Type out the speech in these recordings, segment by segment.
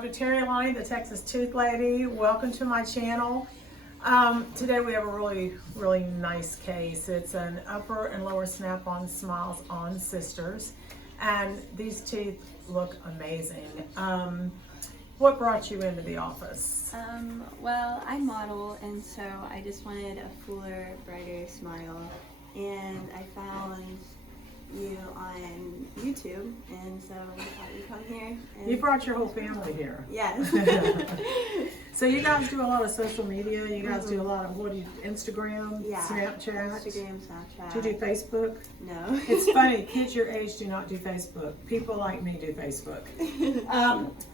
Dr. Terri Alani, the Texas Tooth Lady. Welcome to my channel. Today we have a really nice case. It's an upper and lower snap-on smiles on sisters, and these teeth look amazing. What brought you into the office? Well, I model, and so I just wanted a fuller, brighter smile, and I found you on YouTube, and so I thought you'd come here. And You brought your whole family here. yes. So you guys do a lot of social media. You guys do a lot of, what do you, Instagram, Yeah. Snapchat? Instagram, Snapchat. Do you do Facebook? No. It's funny, kids your age do not do Facebook. People like me do Facebook.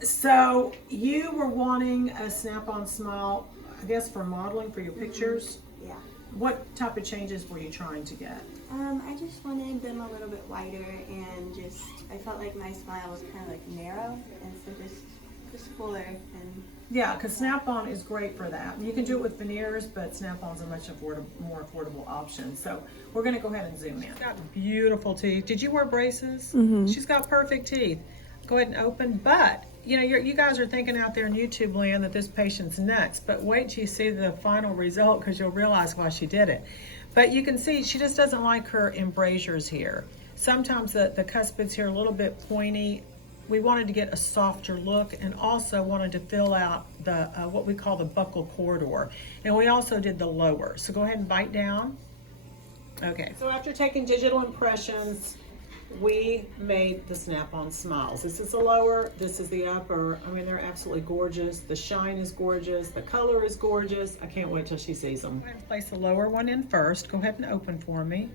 So you were wanting a snap-on smile, I guess, for modeling for your pictures. Yeah. What type of changes were you trying to get? I just wanted them a little bit wider, and I felt like my smile was kind of like narrow, and so just fuller. And Yeah, because Snap-on is great for that. You can do it with veneers, but Snap-on's a much more affordable option. So we're going to go ahead and zoom in. She's got beautiful teeth. Did you wear braces? Mm-hmm. She's got perfect teeth. Go ahead and open. But you know, you guys are thinking out there in YouTube land that this patient's nuts. But wait till you see the final result, because you'll realize why she did it. But you can see she just doesn't like her embrasures here. Sometimes the cuspids here are a little bit pointy. We wanted to get a softer look, and also wanted to fill out the what we call the buccal corridor. And we also did the lower. So go ahead and bite down. Okay. So after taking digital impressions, we made the snap-on smiles. This is the lower, this is the upper. I mean, they're absolutely gorgeous. The shine is gorgeous. The color is gorgeous. I can't wait till she sees them. Go ahead and place the lower one in first. Go ahead and open for me.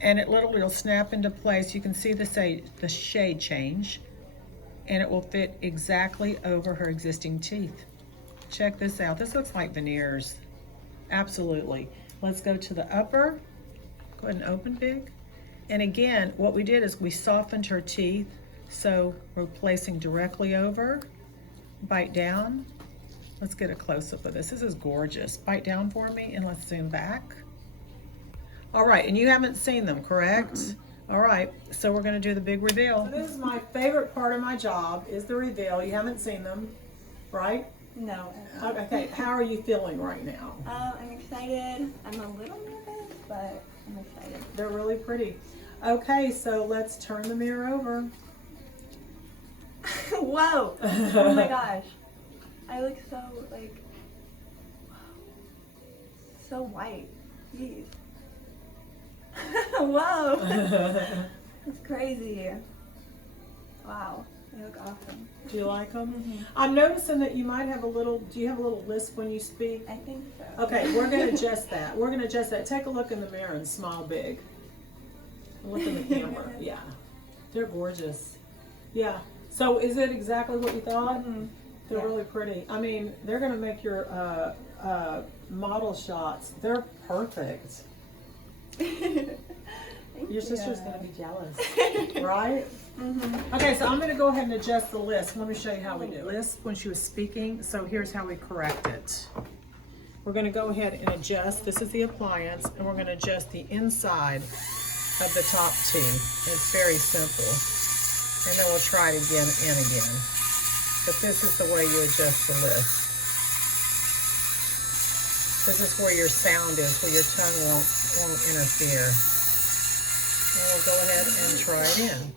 And it literally will snap into place. You can see the shade change, and it will fit exactly over her existing teeth. Check this out. This looks like veneers. Absolutely. Let's go to the upper. Go ahead and open big. And again, what we did is we softened her teeth. So we're placing directly over. Bite down. Let's get a close-up of this. This is gorgeous. Bite down for me, and let's zoom back. All right, and you haven't seen them, correct? Mm-hmm. All right, so we're gonna do the big reveal. So this is my favorite part of my job, is the reveal. You haven't seen them, right? no. Okay, how are you feeling right now? I'm excited. I'm a little nervous, but I'm excited. They're really pretty. Okay, so let's turn the mirror over. Whoa! Oh my gosh. I look so, like, so white. Jeez. Whoa! That's crazy. Wow. They look awesome. Do you like them? Mm-hmm. I'm noticing that you might have a little, do you have a little lisp when you speak? I think so. Okay, we're gonna adjust that. We're gonna adjust that. Take a look in the mirror and smile big. Look in the camera. Yeah. They're gorgeous. Yeah. So is it exactly what you thought? Mm-hmm. They're Yeah. really pretty. I mean, they're gonna make your model shots. They're perfect. Your sister's gonna be jealous, right? Mm-hmm. Okay, so I'm gonna go ahead and adjust the lisp. Let me show you how we do lisp when she was speaking. So here's how we correct it. We're gonna go ahead and adjust. This is the appliance, and we're gonna adjust the inside of the top teeth. It's very simple. And then we'll try it again and again. But this is the way you adjust the lisp. This is where your sound is, where your tongue won't interfere. And we'll go ahead and try it in.